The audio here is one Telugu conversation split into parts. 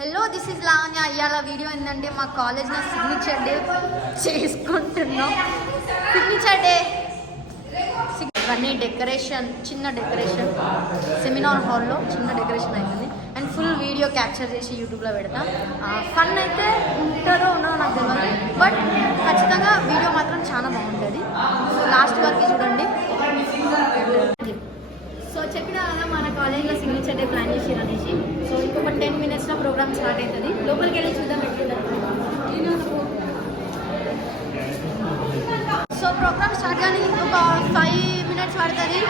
Hello this is Lavanya. ఇవాళ వీడియో ఏంటంటే మా కాలేజ్లో సిగ్నేచర్ డే చేసుకుంటున్నాం. సిగ్నేచర్ డే ఇవన్నీ డెకరేషన్, చిన్న డెకరేషన్ సెమినార్ హాల్లో చిన్న డెకరేషన్ అవుతుంది. అండ్ ఫుల్ వీడియో క్యాప్చర్ చేసి యూట్యూబ్లో పెడతాం. ఫన్ అయితే ఉంటుందో ఉండదో నాకు తెలియదు, బట్ ఖచ్చితంగా వీడియో మాత్రం చాలా బాగుంటుంది. సో లాస్ట్ వరకు చూడండి. సో చెప్పిన కదా మన కాలేజ్లో సిగ్నేచర్ డే ప్లాన్ చేసిరు అనేసి. సో ఇంకొక 10 minutesలో ప్రోగ్రామ్ స్టార్ట్ అవుతుంది. లోపలికి వెళ్ళి చూద్దాం ఎట్లుంటుంది. సో ప్రోగ్రామ్ స్టార్ట్ కానీ ఒక 5 minutes పడుతుంది.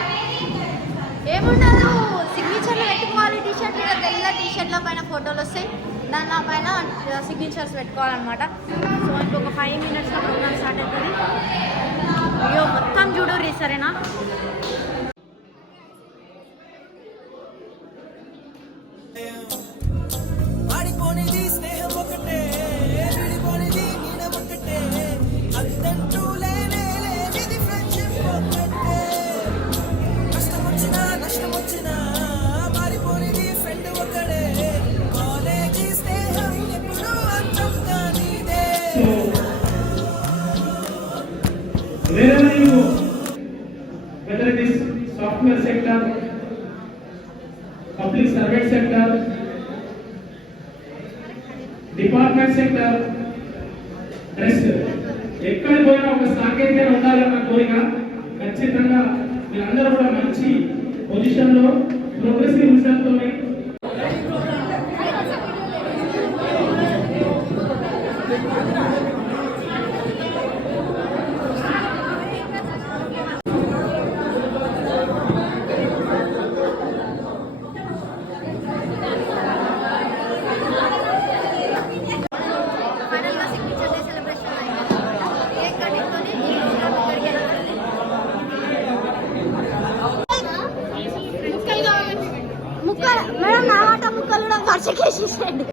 ఏముండదు, సిగ్నేచర్లు పెట్టుకోవాలి. టీషర్ట్ మీద తెల్ల టీషర్ట్ల పైన ఫోటోలు వస్తాయి, దాని పైన సిగ్నేచర్స్ పెట్టుకోవాలన్నమాట. సో ఇంకొక 5 minutesలో ప్రోగ్రామ్ స్టార్ట్ అవుతుంది. వీడియో మొత్తం చూడరు సరేనా. Wherever you go, whether it is software sector, public service sector, department sector, rest, ఎక్కడికి పోయినా ఒక సాంకేతికత ఉండాలన్న కోరిక. ఖచ్చితంగా మీరందరూ కూడా మంచి పొజిషన్లో ప్రోగ్రెసివ్ విషయంతో మేడం నా మాట ముక్కలు కూడా ఖర్చుకేసేసేయండి.